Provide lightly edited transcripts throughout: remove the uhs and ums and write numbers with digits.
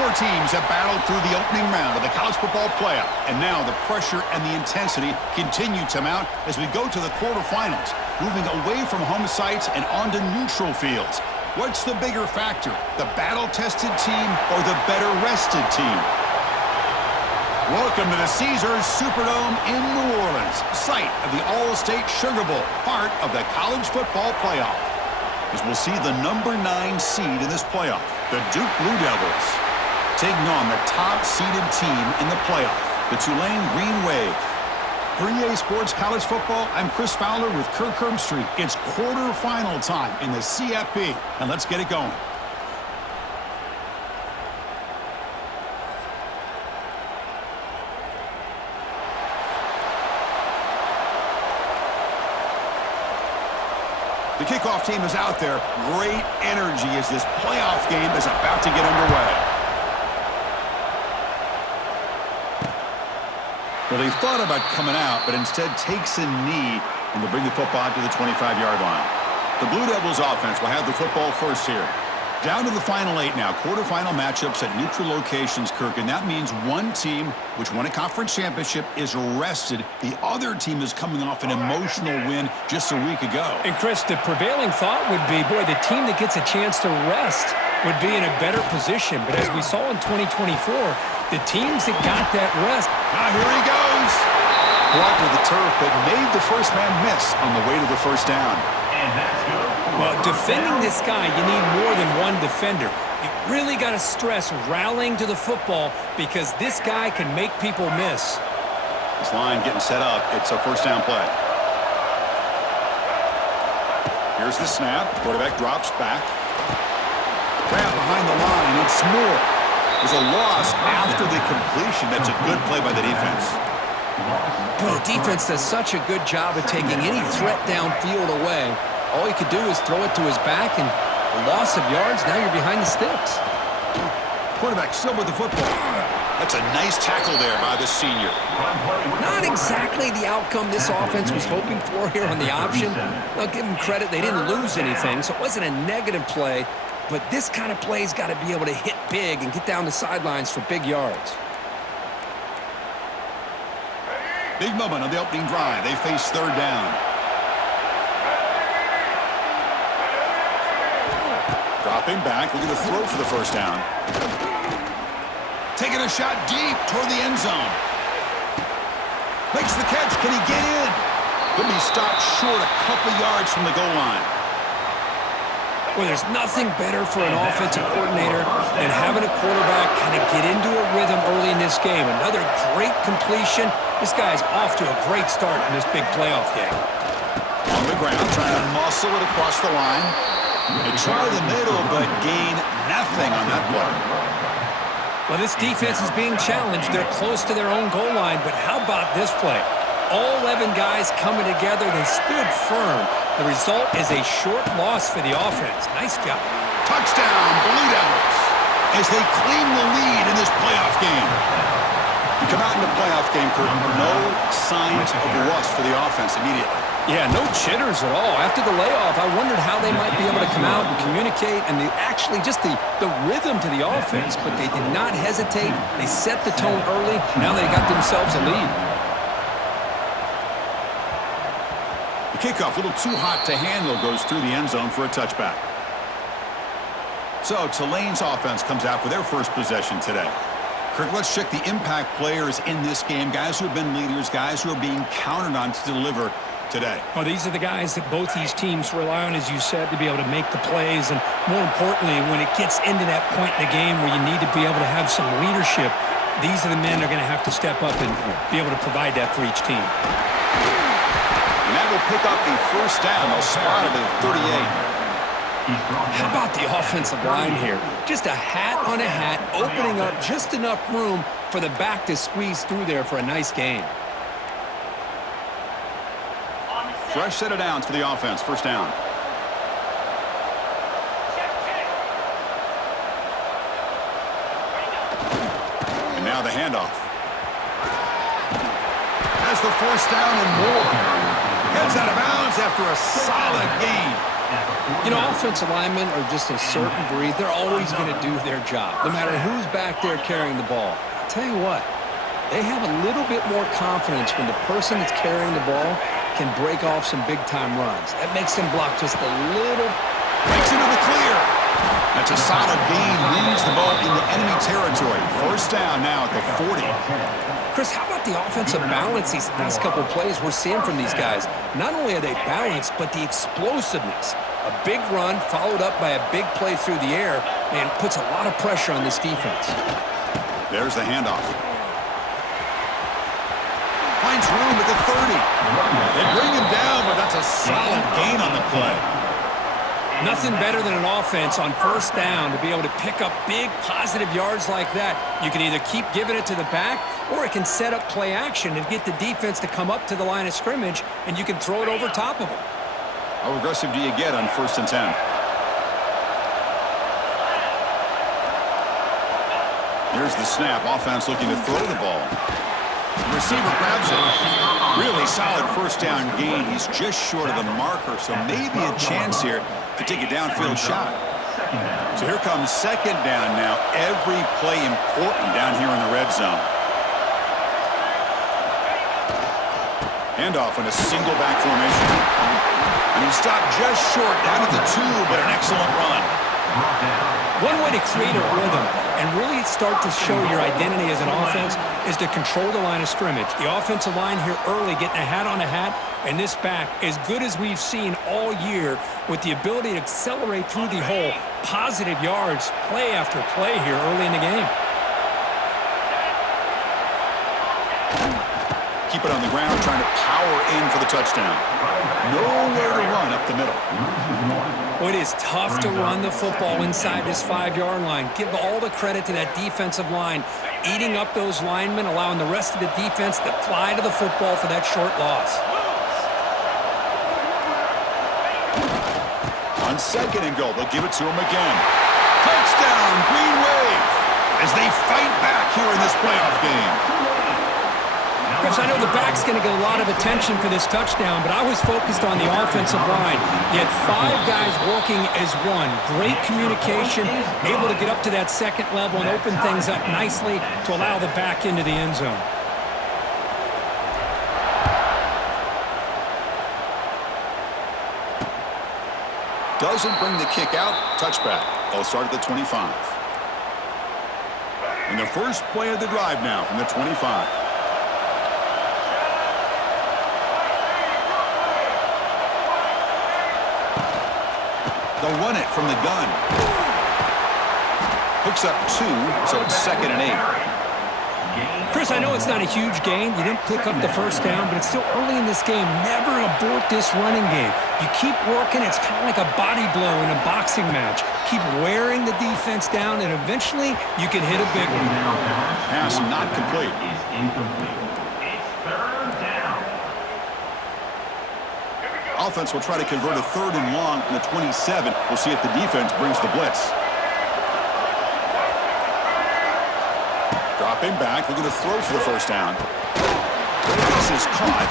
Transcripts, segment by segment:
Four teams have battled through the opening round of the college football playoff, and now the pressure and the intensity continue to mount as we go to the quarterfinals, moving away from home sites and onto neutral fields. What's the bigger factor, the battle-tested team or the better-rested team? Welcome to the Caesars Superdome in New Orleans, site of the All-State Sugar Bowl, part of the college football playoff. As we'll see the number 9 seed in this playoff, the Duke Blue Devils, taking on the top-seeded team in the playoff, the Tulane Green Wave. For EA Sports College Football, I'm Chris Fowler with Kirk Herbstreit. It's quarterfinal time in the CFP, and let's get it going. The kickoff team is out there. Great energy as this playoff game is about to get underway. Well, they thought about coming out, but instead takes a knee, and they'll bring the football to the 25-yard line. The Blue Devils offense will have the football first here. Down to the final 8 now. Quarterfinal matchups at neutral locations, Kirk, and that means one team, which won a conference championship, is rested. The other team is coming off an emotional win just a week ago. And, Chris, the prevailing thought would be, boy, the team that gets a chance to rest would be in a better position. But as we saw in 2024, the teams that got that rest. Now here he goes. Brought to the turf, but made the first man miss on the way to the first down. And that's good. Well, defending this guy, you need more than one defender. You really got to stress rallying to the football because this guy can make people miss. This line getting set up. It's a first down play. Here's the snap. Quarterback drops back. Grab behind the line. It's more. There's a loss after the completion. That's a good play by the defense. Well, the defense does such a good job of taking any threat downfield away. All he could do is throw it to his back, and a loss of yards, now you're behind the sticks. Quarterback still with the football. That's a nice tackle there by the senior. Not exactly the outcome this offense was hoping for here on the option. I'll give them credit, they didn't lose anything, so it wasn't a negative play. But this kind of play's got to be able to hit big and get down the sidelines for big yards. Big moment on the opening drive. They face third down. Dropping back, looking to throw for the first down. Taking a shot deep toward the end zone. Makes the catch. Can he get in? Could be stopped short a couple yards from the goal line. Well, there's nothing better for an offensive coordinator than having a quarterback kind of get into a rhythm early in this game. Another great completion. This guy's off to a great start in this big playoff game. On the ground, trying to muscle it across the line. They try the middle, but gain nothing on that play. Well, this defense is being challenged. They're close to their own goal line, but how about this play? All 11 guys coming together. They stood firm. The result is a short loss for the offense. Nice job. Touchdown, Blue Devils, as they claim the lead in this playoff game. You come out in the playoff game, Kirk, no signs of rust for the offense immediately. Yeah, no jitters at all. After the layoff, I wondered how they might be able to come out and communicate and actually just the rhythm to the offense, but they did not hesitate. They set the tone early. Now they got themselves a lead. The kickoff, a little too hot to handle, goes through the end zone for a touchback. So Tulane's offense comes out for their first possession today. Kirk, let's check the impact players in this game, guys who have been leaders, guys who are being counted on to deliver today. Well, these are the guys that both these teams rely on, as you said, to be able to make the plays. And more importantly, when it gets into that point in the game where you need to be able to have some leadership, these are the men that are going to have to step up and be able to provide that for each team. And that will pick up the first down. They'll spot it at 38. How about the offensive line here? Just a hat on a hat, opening up just enough room for the back to squeeze through there for a nice gain. Fresh set of downs for the offense. First down. And now the handoff. Has the first down and more. Heads out of bounds after a solid gain. You know, offensive linemen are just a certain breed. They're always going to do their job, no matter who's back there carrying the ball. I'll tell you what, they have a little bit more confidence when the person that's carrying the ball can break off some big-time runs. That makes them block just a little. Breaks into the clear. That's a solid gain. Wins the ball into enemy territory. First down now at the 40. Chris, how about the offensive balance these last couple of plays we're seeing from these guys? Not only are they balanced, but the explosiveness. A big run followed up by a big play through the air, and puts a lot of pressure on this defense. There's the handoff. Finds room at the 30. They bring him down, but that's a solid gain on the play. Nothing better than an offense on first down to be able to pick up big positive yards like that. You can either keep giving it to the back, or it can set up play action and get the defense to come up to the line of scrimmage, and you can throw it over top of them. How aggressive do you get on 1st and 10? Here's the snap. Offense looking to throw the ball. The receiver grabs it. Really solid first down gain. He's just short of the marker, so maybe a chance here to take a downfield shot. So here comes 2nd down now. Every play important down here in the red zone. Handoff in a single back formation. And he stopped just short down at the 2, but an excellent run. One way to create a rhythm and really start to show your identity as an offense is to control the line of scrimmage. The offensive line here early getting a hat on a hat, and this back, as good as we've seen all year, with the ability to accelerate through the hole, positive yards, play after play here early in the game. Keep it on the ground, trying to power in for the touchdown. Nowhere to run up the middle. Well, it is tough to run the football inside this 5-yard line. Give all the credit to that defensive line, eating up those linemen, allowing the rest of the defense to fly to the football for that short loss. On 2nd and goal, they'll give it to him again. Touchdown, Green Wave, as they fight back here in this playoff game. Chris, I know the back's going to get a lot of attention for this touchdown, but I was focused on the offensive line. You had 5 guys working as one. Great communication, able to get up to that 2nd level and open things up nicely to allow the back into the end zone. Doesn't bring the kick out. Touchback. They'll start at the 25. And the first play of the drive now from the 25. They'll run it from the gun. Picks up 2, so it's 2nd and 8. Chris, I know it's not a huge gain. You didn't pick up the first down, but it's still early in this game. Never abort this running game. You keep working. It's kind of like a body blow in a boxing match. Keep wearing the defense down, and eventually you can hit a big one. Pass not complete. Offense will try to convert a 3rd and long from the 27. We'll see if the defense brings the blitz. Dropping back, looking to throw for the first down. This is caught.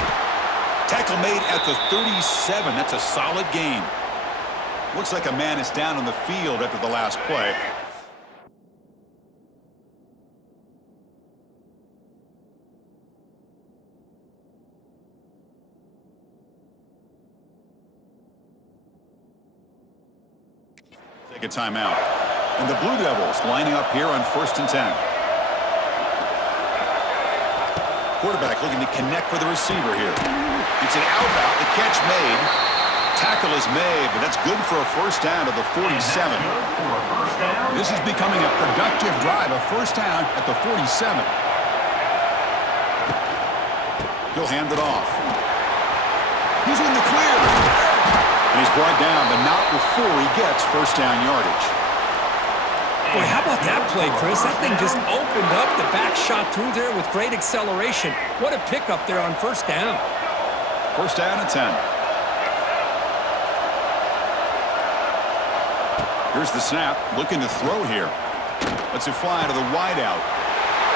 Tackle made at the 37. That's a solid gain. Looks like a man is down on the field after the last play. Take a timeout. And the Blue Devils lining up here on 1st and 10. Quarterback looking to connect for the receiver here. It's an out route. The catch made. Tackle is made, but that's good for a first down to the 47. This is becoming a productive drive. A first down at the 47. He'll hand it off. He's in the clear. And he's brought down, but not before he gets first down yardage. Boy, how about that play, Chris? That thing just opened up. The back shot through there with great acceleration. What a pickup there on first down. First down and 10. Here's the snap. Looking to throw here. Let's it fly to the wideout.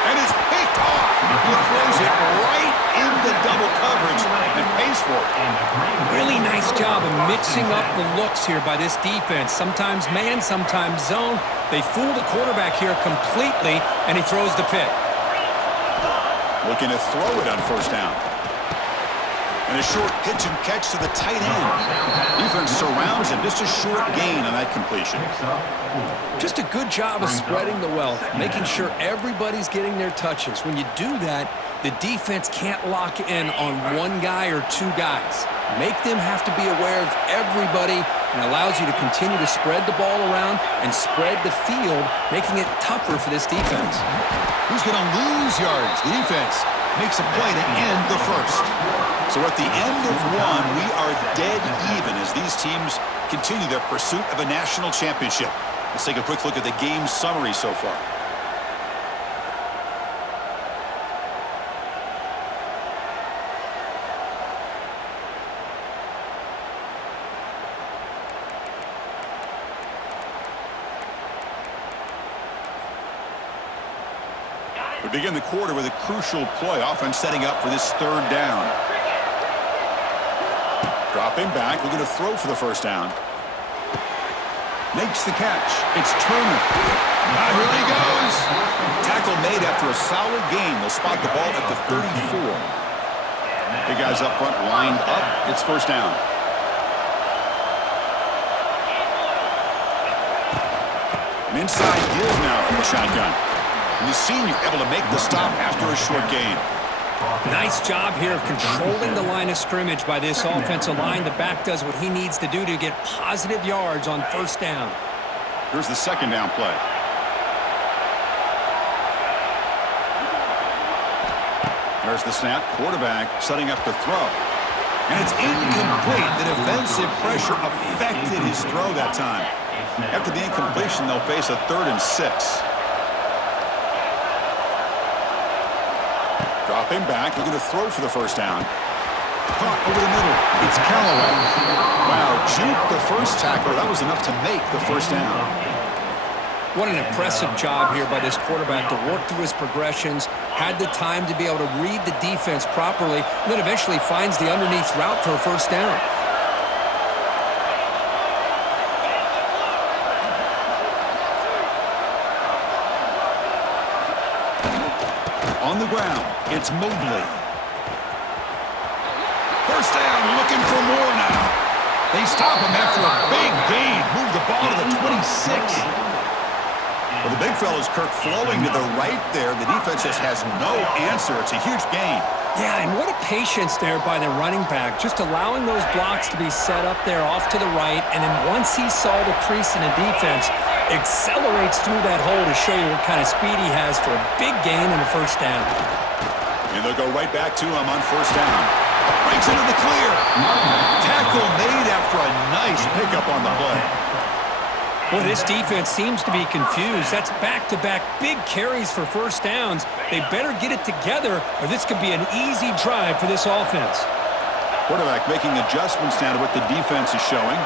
And it's picked off. He throws it right into double coverage and pays for it. Really nice job of mixing up the looks here by this defense. Sometimes man, sometimes zone. They fool the quarterback here completely, and he throws the pick. Looking to throw it on first down. And a short pitch and catch to the tight end. Defense surrounds him. Just a short gain on that completion. Just a good job of spreading the wealth, making sure everybody's getting their touches. When you do that, the defense can't lock in on one guy or two guys. Make them have to be aware of everybody, and allows you to continue to spread the ball around and spread the field, making it tougher for this defense. Who's going to lose yards? The defense makes a play to end the first. So at the end of one, we are dead even as these teams continue their pursuit of a national championship. Let's take a quick look at the game summary so far. We begin the quarter with a crucial play. Offense setting up for this third down. Dropping back, looking to throw for the first down. Makes the catch. It's Turner. Here he goes. Tackle made after a solid gain. They'll spot the ball at the 34. Big guys up front lined up. It's first down. An inside give now from the shotgun. And the senior able to make the stop after a short gain. Nice job here of controlling the line of scrimmage by this offensive line. The back does what he needs to do to get positive yards on first down. Here's the second down play. There's the snap. Quarterback setting up the throw. And it's incomplete. The defensive pressure affected his throw that time. After the incompletion, they'll face a 3rd and 6. Dropping back, looking to throw for the first down. Caught over the middle. It's Callaway. Wow, juked the first tackler. That was enough to make the first down. What an impressive job here by this quarterback to work through his progressions, had the time to be able to read the defense properly, and then eventually finds the underneath route for a first down. On the ground, it's Mobley. First down, looking for more now. They stop him after a big gain. Move the ball to the 26. Well, the big fella's Kirk flowing to the right there. The defense just has no answer. It's a huge gain. Yeah, and what a patience there by the running back, just allowing those blocks to be set up there off to the right, and then once he saw the crease in the defense, accelerates through that hole to show you what kind of speed he has for a big gain and a first down. And they'll go right back to him on first down. Breaks into the clear. Tackle made after a nice pickup on the play. Well, this defense seems to be confused. That's back-to-back big carries for first downs. They better get it together, or this could be an easy drive for this offense. Quarterback making adjustments now to what the defense is showing.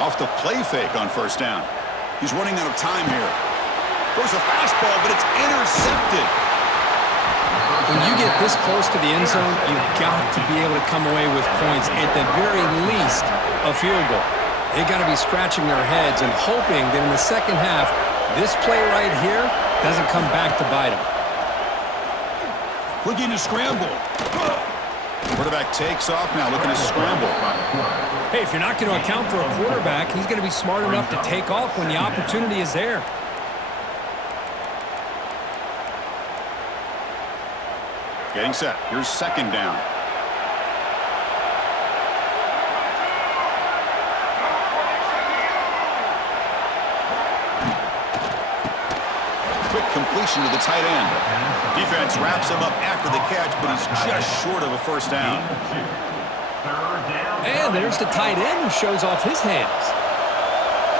Off the play fake on first down. He's running out of time here. Throws a fastball, but it's intercepted. When you get this close to the end zone, you've got to be able to come away with points, at the very least, a field goal. They got to be scratching their heads and hoping that in the second half, this play right here doesn't come back to bite them. Looking to scramble. Quarterback takes off now, looking to scramble. Hey, if you're not going to account for a quarterback, he's going to be smart enough to take off when the opportunity is there. Getting set. Here's second down. Quick completion to the tight end. Defense wraps him up after the catch, but he's just short of a first down. And there's the tight end who shows off his hands.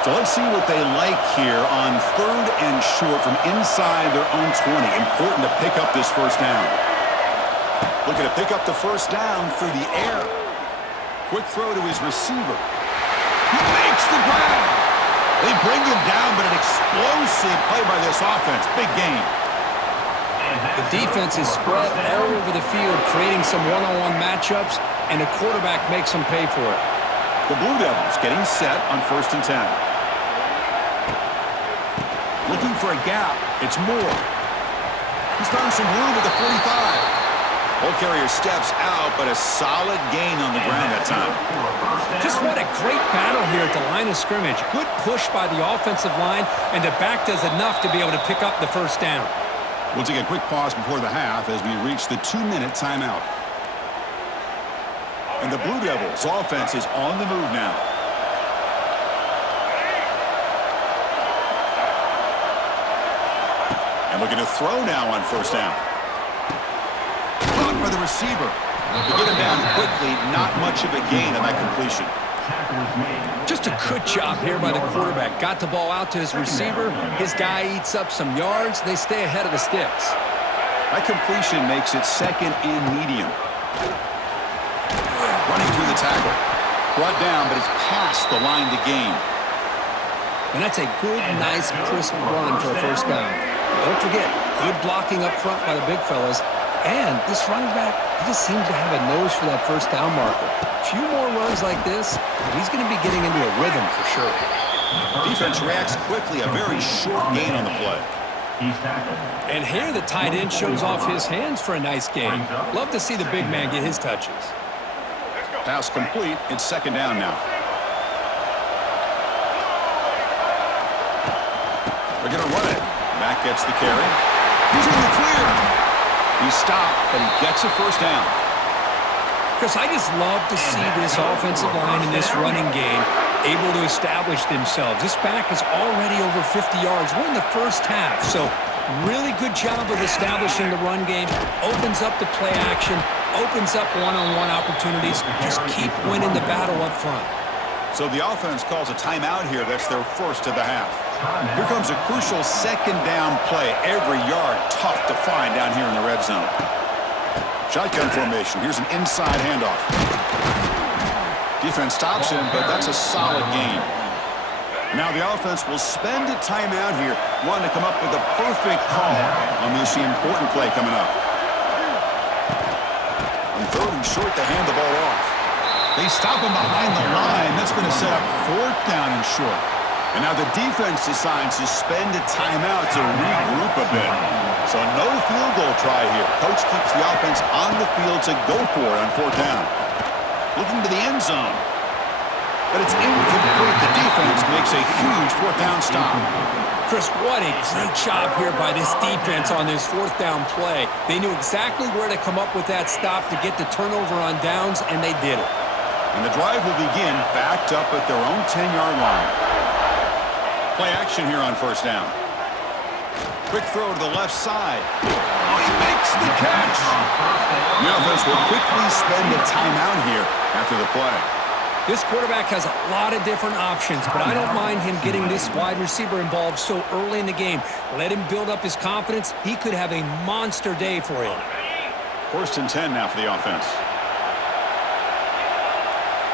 So let's see what they like here on 3rd and short from inside their own 20. Important to pick up this first down. Looking to pick up the first down through the air. Quick throw to his receiver. He makes the grab. They bring him down, but an explosive play by this offense. Big gain. The defense is spread all over the field, creating some one-on-one matchups, and the quarterback makes them pay for it. The Blue Devils getting set on 1st and 10. Looking for a gap. It's Moore. He's found some room at the 45. Ball carrier steps out, but a solid gain on the ground that time. Just what a great battle here at the line of scrimmage. Good push by the offensive line, and the back does enough to be able to pick up the first down. We'll take a quick pause before the half as we reach the 2-minute timeout. And the Blue Devils offense is on the move now. And looking to throw now on 1st down. Caught by the receiver. To get him down quickly, not much of a gain on that completion. Just a good job here by the quarterback. Got the ball out to his receiver. His guy eats up some yards. They stay ahead of the sticks. That completion makes it 2nd and medium. Running through the tackle. Brought down, but it's past the line to gain. And that's a good, nice, crisp run for a 1st down. Don't forget, good blocking up front by the big fellas. And this running back, he just seems to have a nose for that 1st down marker. A few more runs like this, and he's going to be getting into a rhythm for sure. Defense reacts quickly, a very short gain on the play. And here the tight end shows off his hands for a nice gain. Love to see the big man get his touches. Pass complete. It's 2nd down now. They're going to run it. Mack gets the carry. He's in the clear. He's stopped, but he gets a 1st down. Chris, I just love to see this offensive line in this running game able to establish themselves. This back is already over 50 yards. We're in the 1st half, so really good job of establishing the run game. Opens up the play action, opens up one-on-one opportunities. Just keep winning the battle up front. So the offense calls a timeout here. That's their 1st of the half. Here comes a crucial 2nd down play. Every yard tough to find down here in the red zone. Shotgun formation. Here's an inside handoff. Defense stops him, but that's a solid gain. Now the offense will spend a timeout here, wanting to come up with a perfect call on this important play coming up. On 3rd and short, they hand the ball off. They stop him behind the line. That's going to set up 4th down and short. And now the defense decides to spend a timeout to regroup a bit. So no field goal try here. Coach keeps the offense on the field to go for it on 4th down. Looking to the end zone. But it's incomplete. The defense makes a huge 4th down stop. Chris, what a great job here by this defense on this 4th down play. They knew exactly where to come up with that stop to get the turnover on downs, and they did it. And the drive will begin backed up at their own 10-yard line. Play action here on 1st down. Quick throw to the left side. Oh, he makes the catch. The offense will quickly spend a timeout here after the play. This quarterback has a lot of different options, but I don't mind him getting this wide receiver involved so early in the game. Let him build up his confidence. He could have a monster day for him. 1st and 10 now for the offense.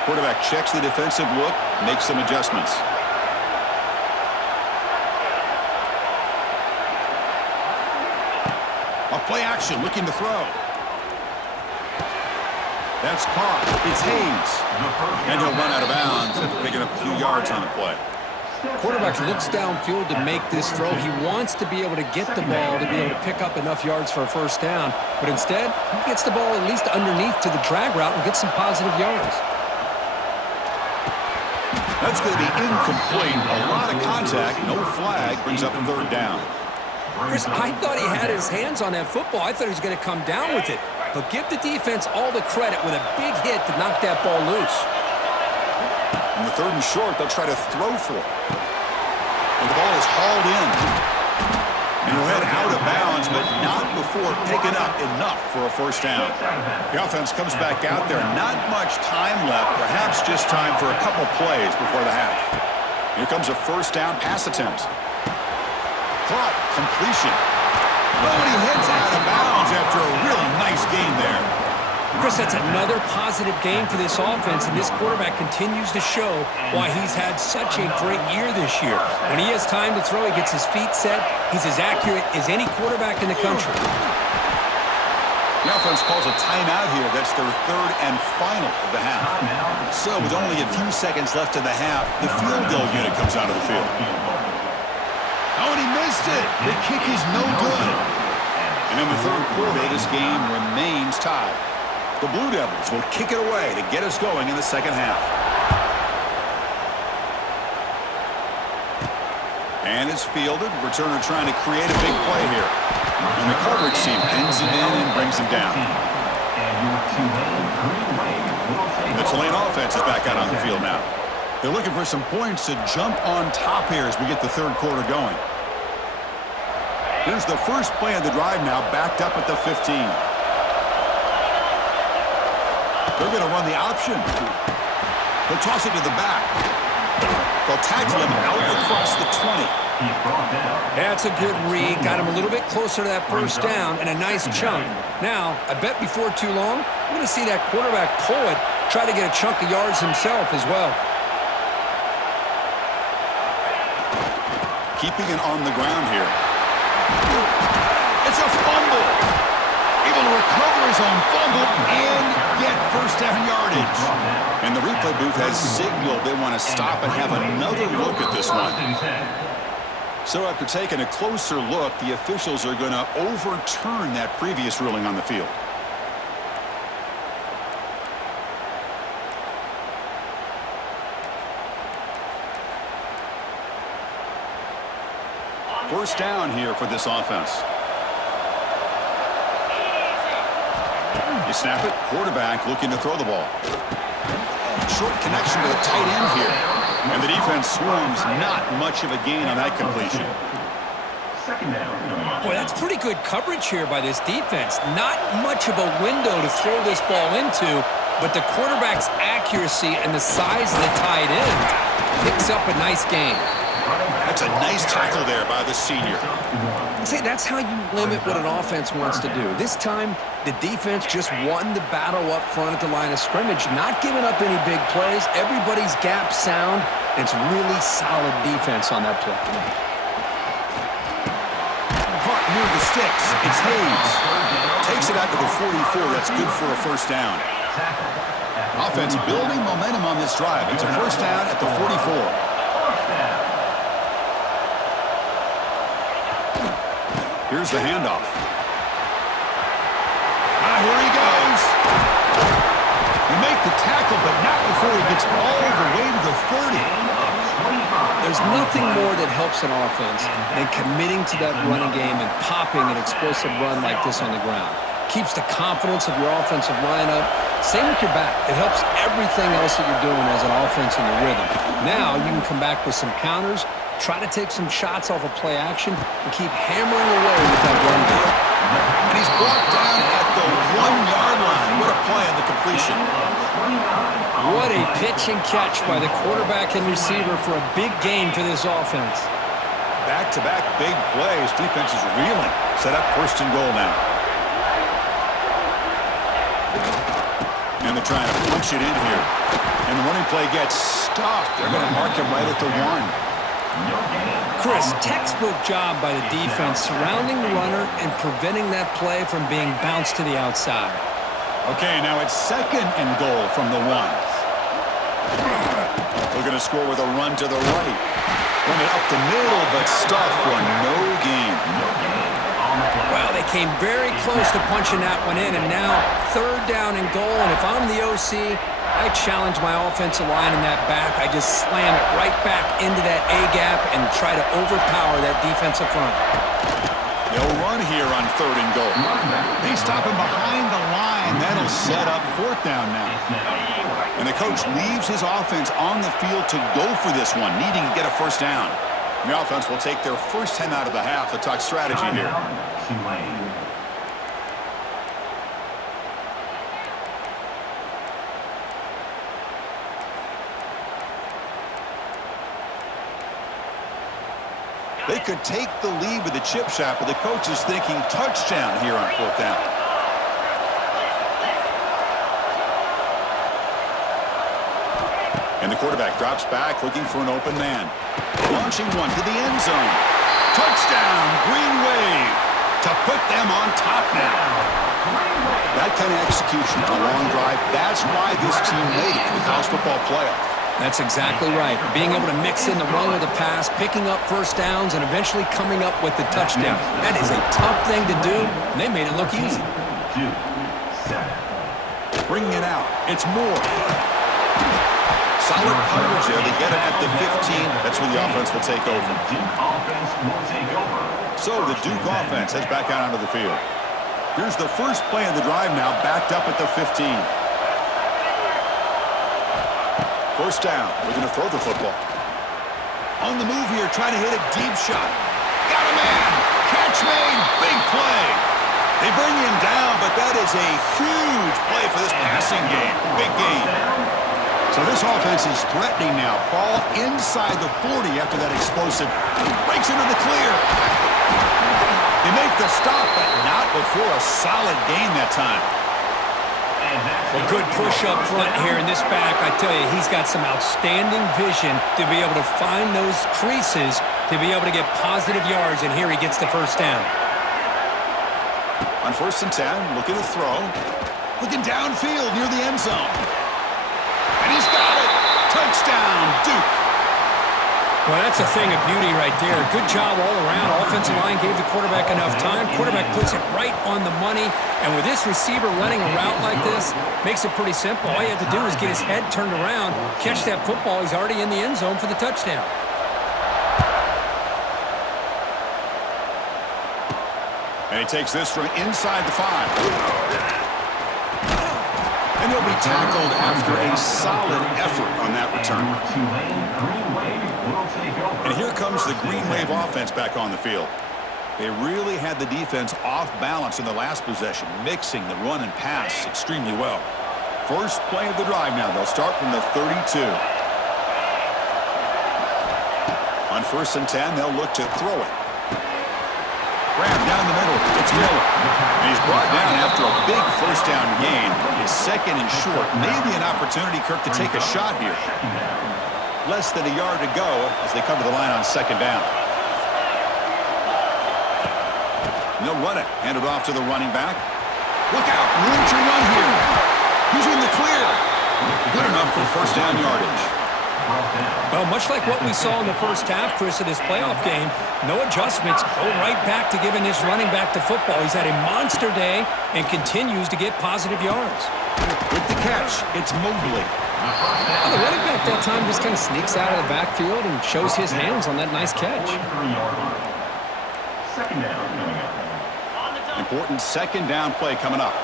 Quarterback checks the defensive look, makes some adjustments. A play action, looking to throw. That's caught. It's Hayes. And he'll run out of bounds after picking up a few yards on the play. Quarterback looks downfield to make this throw. He wants to be able to get the ball to be able to pick up enough yards for a 1st down. But instead, he gets the ball at least underneath to the drag route and gets some positive yards. That's going to be incomplete. A lot of contact. No flag. Brings up 3rd down. Chris, I thought he had his hands on that football. I thought he was going to come down with it. But give the defense all the credit with a big hit to knock that ball loose. On the 3rd and short, they'll try to throw for it. And the ball is hauled in. And he'll head out of bounds, but not before picking up enough for a 1st down. The offense comes back out there. Not much time left. Perhaps just time for a couple plays before the half. Here comes a 1st down pass attempt. Caught. Completion. Well, he heads out of bounds after a really nice game there. Chris, that's another positive game for this offense, and this quarterback continues to show why he's had such a great year this year. When he has time to throw, he gets his feet set. He's as accurate as any quarterback in the country. The offense calls a timeout here. That's their third and final of the half. So with only a few seconds left in the half, the field goal unit comes out of the field. Oh, and he missed it. The kick is no good. And in the third quarter, this game remains tied. The Blue Devils will kick it away to get us going in the second half. And it's fielded. Returner trying to create a big play here. And the coverage team pins him in and brings him down. The Tulane offense is back out on the field now. They're looking for some points to jump on top here as we get the third quarter going. Here's the first play of the drive now, backed up at the 15. They're going to run the option. They'll toss it to the back. They'll tackle him out across the 20. That's a good read. Got him a little bit closer to that first down and a nice chunk. Now, I bet before too long, we're going to see that quarterback pull it, try to get a chunk of yards himself as well. Keeping it on the ground here. It's a fumble. Able to recover his own fumble and get first down yardage. And the replay booth has signaled they want to stop and have another look at this one. So after taking a closer look, the officials are going to overturn that previous ruling on the field. First down here for this offense. You snap it, quarterback looking to throw the ball. Short connection to the tight end here. And the defense swarms, not much of a gain on that completion. Boy, that's pretty good coverage here by this defense. Not much of a window to throw this ball into, but the quarterback's accuracy and the size of the tight end picks up a nice gain. That's a nice tackle there by the senior. See, that's how you limit what an offense wants to do. This time, the defense just won the battle up front at the line of scrimmage, not giving up any big plays. Everybody's gap sound. It's really solid defense on that play. Caught near the sticks. It's Hayes. Takes it out to the 44. That's good for a first down. Offense building momentum on this drive. It's a first down at the 44. Here's the handoff. Here he goes. He make the tackle, but not before he gets all the way to the 30. There's nothing more that helps an offense than committing to that running game and popping an explosive run like this on the ground. Keeps the confidence of your offensive lineup. Same with your back. It helps everything else that you're doing as an offense in your rhythm. Now you can come back with some counters, try to take some shots off of play action, and keep hammering away with that run game. And he's brought down at the 1-yard line. What a play on the completion. What a pitch and catch by the quarterback and receiver for a big gain for this offense. Back-to-back big plays. Defense is reeling. Set up first and goal now. And they're trying to punch it in here. And the running play gets stopped. They're going to mark him right at the 1. Chris, textbook job by the defense surrounding the runner and preventing that play from being bounced to the outside. Okay, now it's second and goal from the 1. Looking to score with a run to the right. Run it up the middle, but stuffed for no gain. Well, they came very close to punching that one in, and now third down and goal. And if I'm the OC, I challenge my offensive line in that back. I just slam it right back into that A-gap and try to overpower that defensive front. They'll run here on third and goal. They stop him behind the line. That'll set up fourth down now. And the coach leaves his offense on the field to go for this one, needing to get a first down. The offense will take their first 10 out of the half to talk strategy here. They could take the lead with the chip shot, but the coach is thinking touchdown here on fourth down. And the quarterback drops back, looking for an open man. Launching one to the end zone. Touchdown, Green Wave, to put them on top now. That kind of execution on a long drive, that's why this team made it to the college football playoff. That's exactly right. Being able to mix in the run with the pass, picking up first downs, and eventually coming up with the touchdown. That is a tough thing to do, and they made it look easy. Bringing it out. It's Moore. Solid coverage there. They get it at the 15. That's where the offense will take over. So the Duke offense heads back out onto the field. Here's the first play of the drive now, backed up at the 15. First down. We're going to throw the football. On the move here, trying to hit a deep shot. Got a man. Catch made. Big play. They bring him down, but that is a huge play for this passing game. Big game. So this offense is threatening now. Ball inside the 40 after that explosive. Breaks into the clear. They make the stop, but not before a solid gain that time. A good push up front here in this back. I tell you, he's got some outstanding vision to be able to find those creases to be able to get positive yards, and here he gets the first down. On 1st and 10, looking to throw. Looking downfield near the end zone. And he's got it. Touchdown, Duke. Well, that's a thing of beauty right there. Good job all around. Offensive line gave the quarterback enough time. Quarterback puts it right on the money. And with this receiver running a route like this, makes it pretty simple. All you have to do is get his head turned around, catch that football. He's already in the end zone for the touchdown. And he takes this from inside the 5. And he'll be tackled after a solid effort on that return. And here comes the Green Wave offense back on the field. They really had the defense off balance in the last possession, mixing the run and pass extremely well. First play of the drive now. They'll start from the 32. On 1st and 10, they'll look to throw it. Grab down the middle. It's Miller. And he's brought down after a big first down gain. It's 2nd and short. Maybe an opportunity, Kirk, to take a shot here. Less than a yard to go as they come to the line on 2nd down. And they'll run it. Hand it off to the running back. Look out. Room to run here. He's in the clear. Good enough for first down yardage. Well, much like what we saw in the first half, Chris, of this playoff game, no adjustments, go right back to giving this running back the football. He's had a monster day and continues to get positive yards. With the catch, it's Mobley. Well, the running back that time just kind of sneaks out of the backfield and shows his hands on that nice catch. Important 2nd down play coming up.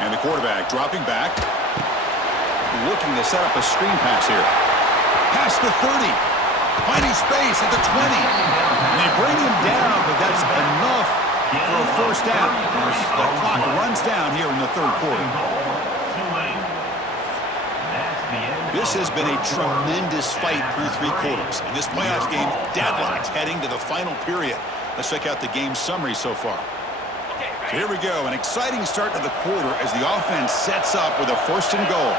And the quarterback dropping back. Looking to set up a screen pass here. Past the 30. Finding space at the 20. And they bring him down, but that's enough for a first down. The clock runs down here in the 3rd quarter. This has been a tremendous fight through 3 quarters. And this playoff game deadlocked heading to the final period. Let's check out the game summary so far. So here we go, an exciting start to the quarter as the offense sets up with a 1st and goal.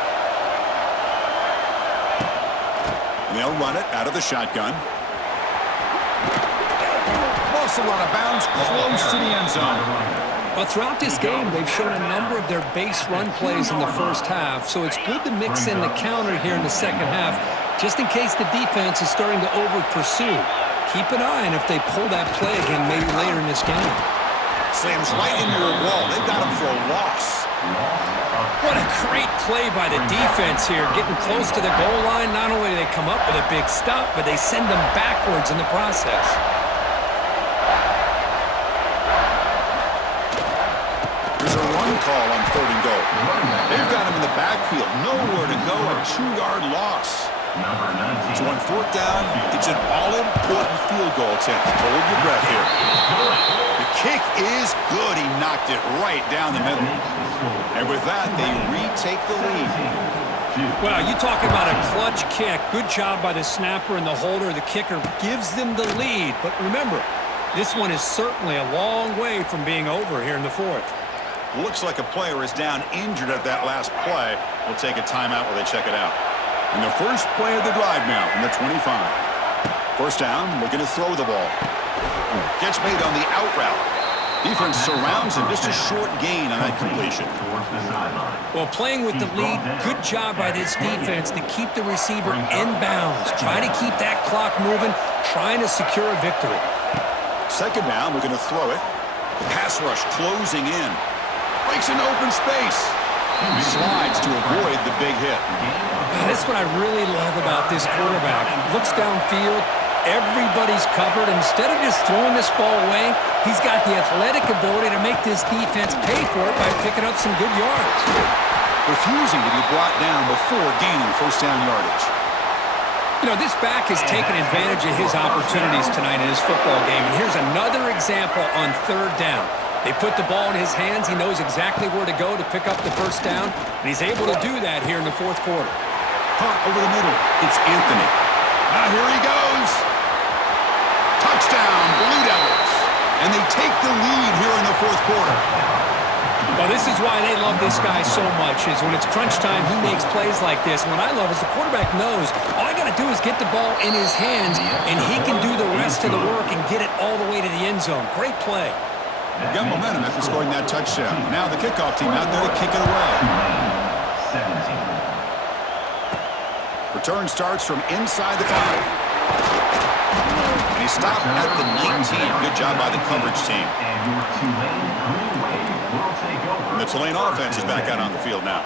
And they'll run it out of the shotgun. Also out of bounds, close to the end zone. Well, throughout this game, they've shown a number of their base run plays in the first half, so it's good to mix in the counter here in the second half, just in case the defense is starting to over-pursue. Keep an eye on if they pull that play again maybe later in this game. Slams right into a wall. They got him for a loss. What a great play by the defense here, getting close to the goal line. Not only do they come up with a big stop, but they send them backwards in the process. There's a run call on 3rd and goal. They've got him in the backfield. Nowhere to go. A 2-yard loss. So on 4th down, it's an all-important field goal attempt. Hold your breath here. The kick is good. He knocked it right down the middle. And with that, they retake the lead. Well, you talk about a clutch kick. Good job by the snapper and the holder. The kicker gives them the lead. But remember, this one is certainly a long way from being over here in the 4th. Looks like a player is down injured at that last play. We'll take a timeout while they check it out. And the first play of the drive now from the 25. First down, looking to throw the ball. Catch made on the out route. Defense surrounds him, just a short gain on that completion. Well, playing with the lead, good job by this defense to keep the receiver in bounds. Try to keep that clock moving, trying to secure a victory. Second down, we're going to throw it. The pass rush closing in. Breaks into open space. Slides to avoid the big hit. That's what I really love about this quarterback. Looks downfield. Everybody's covered. Instead of just throwing this ball away, he's got the athletic ability to make this defense pay for it by picking up some good yards. Refusing to be brought down before gaining first down yardage. You know, this back has taken advantage of his opportunities tonight in his football game. And here's another example on third down. They put the ball in his hands. He knows exactly where to go to pick up the first down. And he's able to do that here in the fourth quarter. Punt over the middle. It's Anthony. Here he goes. Touchdown, Blue Devils. And they take the lead here in the fourth quarter. Well, this is why they love this guy so much, is when it's crunch time, he makes plays like this. And what I love is the quarterback knows all I got to do is get the ball in his hands, and he can do the rest of the work and get it all the way to the end zone. Great play. Got momentum after scoring that touchdown. Now the kickoff team out there to kick it away. Return starts from inside the 5. And he stopped at the 19. Good job by the coverage team. And the Tulane offense is back out on the field now.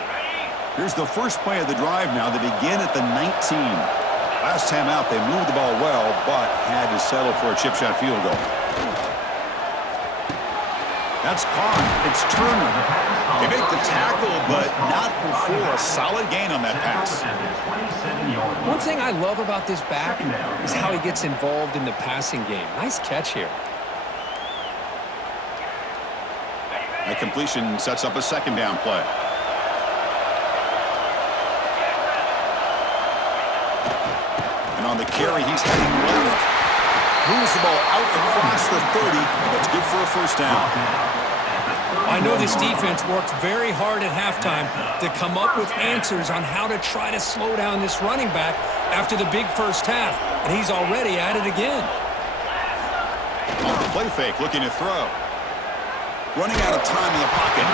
Here's the first play of the drive now. They begin at the 19. Last time out, they moved the ball well, but had to settle for a chip shot field goal. That's caught. It's Turner. They make the tackle, but not before a solid gain on that pass. One thing I love about this back is how he gets involved in the passing game. Nice catch here. That completion sets up a second down play. And on the carry, he's heading left. Moves the ball out across the 30. That's good for a first down. I know this defense worked very hard at halftime to come up with answers on how to try to slow down this running back after the big first half, and he's already at it again. Off the play fake, looking to throw. Running out of time in the pocket.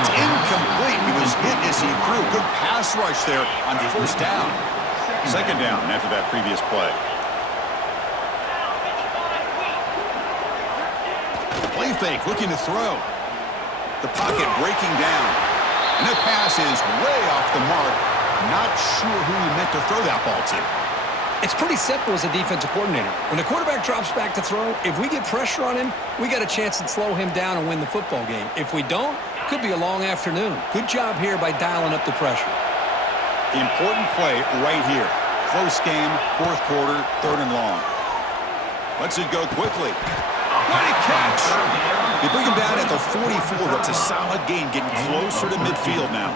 It's incomplete. He was hit as he threw. Good pass rush there on first down. Second down after that previous play. Play fake, looking to throw. The pocket breaking down. And that pass is way off the mark. Not sure who he meant to throw that ball to. It's pretty simple as a defensive coordinator. When the quarterback drops back to throw, if we get pressure on him, we got a chance to slow him down and win the football game. If we don't, could be a long afternoon. Good job here by dialing up the pressure. Important play right here. Close game, fourth quarter, third and long. Lets it go quickly. Great catch. They bring him down at the 44. That's a solid gain, getting closer to midfield now.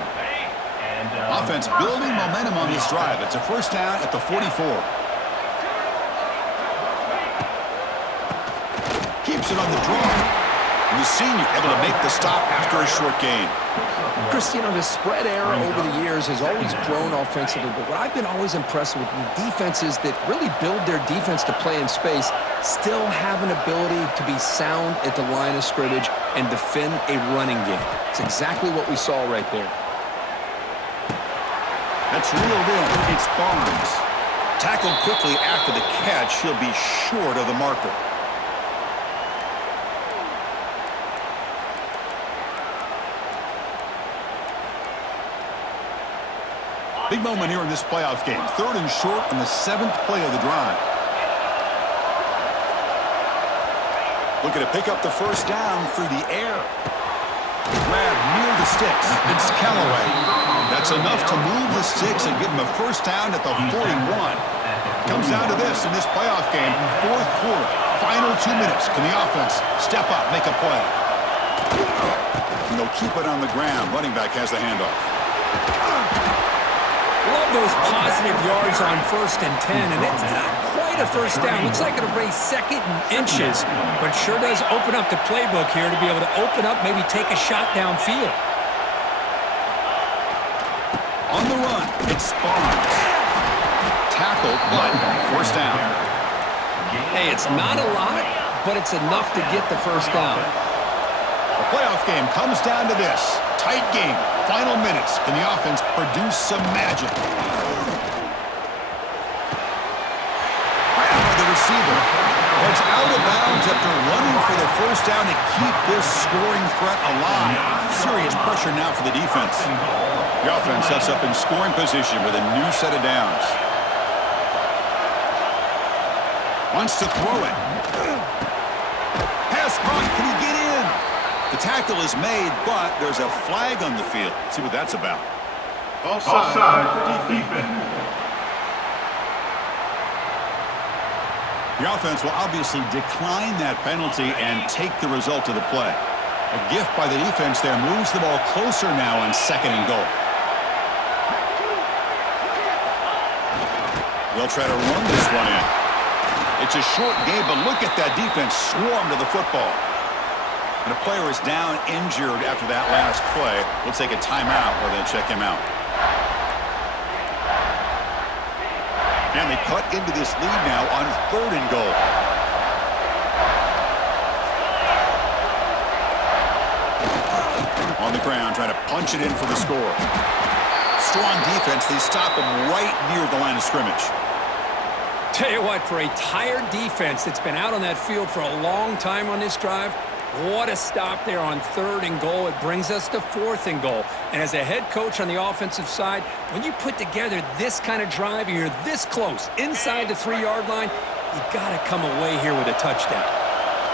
Offense building momentum on this drive. It's a first down at the 44. Keeps it on the draw. And the senior able to make the stop after a short gain. Chris, you know, the spread error over the years has always grown offensively, but what I've been always impressed with the defenses that really build their defense to play in space still have an ability to be sound at the line of scrimmage and defend a running game. It's exactly what we saw right there. That's reeled in. It's Barnes. Tackled quickly after the catch. He'll be short of the marker. Big moment here in this playoff game. Third and short on the 7th play of the drive. Looking to pick up the first down through the air. Grab near the sticks. It's Callaway. That's enough to move the sticks and give him a first down at the 41. Comes down to this in this playoff game. Fourth quarter. Final 2 minutes. Can the offense step up, make a play? And they'll keep it on the ground. Running back has the handoff. Love those positive yards on 1st and 10, and it's not quite straight a first down. Looks like it'll raise second and inches, but sure does open up the playbook here to be able to open up, maybe take a shot downfield. On the run, it's Barnes. Tackled, but first down. Hey, it's not a lot, but it's enough to get the first down. The playoff game comes down to this. Tight game, final minutes. Can the offense produce some magic? Brown with the receiver. It's out of bounds after running for the first down to keep this scoring threat alive. Serious pressure now for the defense. The offense sets up in scoring position with a new set of downs. Wants to throw it. Pass caught. Can he get in? The tackle is made, but there's a flag on the field. Let's see what that's about. Offside, defense. The offense will obviously decline that penalty and take the result of the play. A gift by the defense there moves the ball closer now on second and goal. They'll try to run this one in. It's a short game, but look at that defense swarm to the football. And a player is down injured after that last play. We'll take a timeout or they'll check him out. And they cut into this lead now on third and goal. On the ground, trying to punch it in for the score. Strong defense. They stop him right near the line of scrimmage. Tell you what, for a tired defense that's been out on that field for a long time on this drive, what a stop there on third and goal. It brings us to fourth and goal. And as a head coach on the offensive side, when you put together this kind of drive and you're this close inside the 3-yard line, you got to come away here with a touchdown.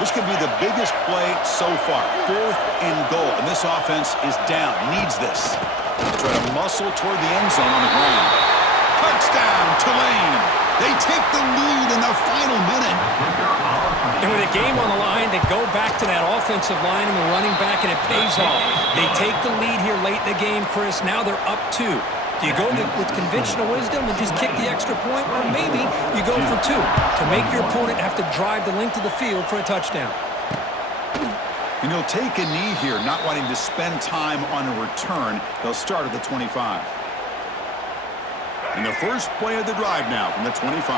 This could be the biggest play so far. Fourth and goal. And this offense is down. Needs this. Try to muscle toward the end zone on the ground. Touchdown, Tulane. They take the lead in the final minute. And with a game on the line, they go back to that offensive line and the running back, and it pays off. They take the lead here late in the game, Chris. Now they're up 2. Do you go with conventional wisdom and just kick the extra point? Or maybe you go for 2 to make your opponent have to drive the length of the field for a touchdown. And he'll take a knee here, not wanting to spend time on a return. They'll start at the 25. And the first play of the drive now from the 25.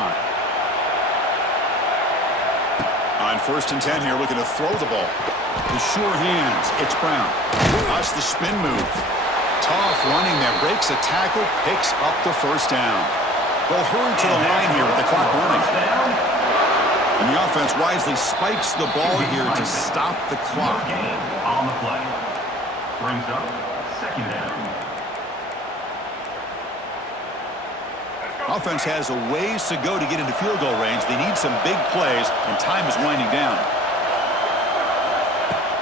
On first and 10 here, looking to throw the ball. The sure hands. It's Brown. That's the spin move. Tough running there. Breaks a tackle. Picks up the first down. They'll hurry to the line here with the clock running. And the offense wisely spikes the ball here to stop the clock. On the play. Brings up second down. Offense has a ways to go to get into field goal range. They need some big plays, and time is winding down.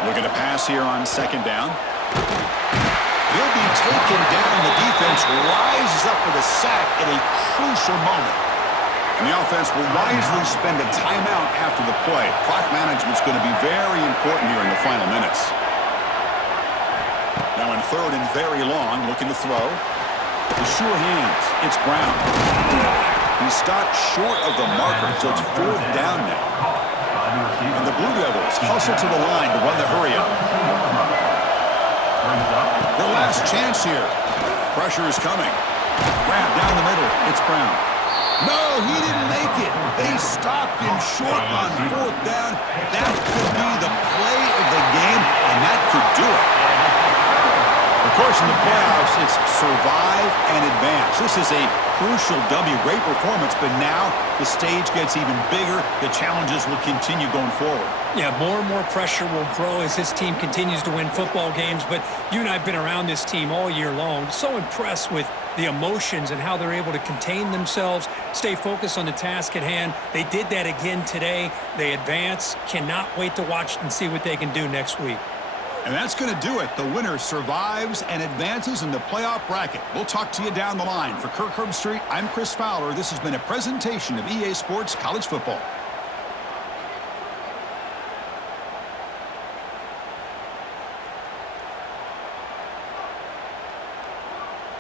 Looking to pass here on second down. He'll be taken down. The defense rises up with a sack at a crucial moment. And the offense will wisely spend a timeout after the play. Clock management's going to be very important here in the final minutes. Now in third and very long, looking to throw. The sure hands. It's Brown. He stopped short of the marker, so it's fourth down now. And the Blue Devils hustle to the line to run the hurry-up. Their last chance here. Pressure is coming. Grab down the middle. It's Brown. No, he didn't make it. They stopped him short on fourth down. That could be the play of the game, and that could do it. Of course, in the playoffs, it's survive and advance. This is a crucial W. Great performance, but now the stage gets even bigger. The challenges will continue going forward. Yeah, more and more pressure will grow as this team continues to win football games, but you and I have been around this team all year long. So impressed with the emotions and how they're able to contain themselves, stay focused on the task at hand. They did that again today. They advance. Cannot wait to watch and see what they can do next week. And that's going to do it. The winner survives and advances in the playoff bracket. We'll talk to you down the line. For Kirk Herbstreit, I'm Chris Fowler. This has been a presentation of EA Sports College Football.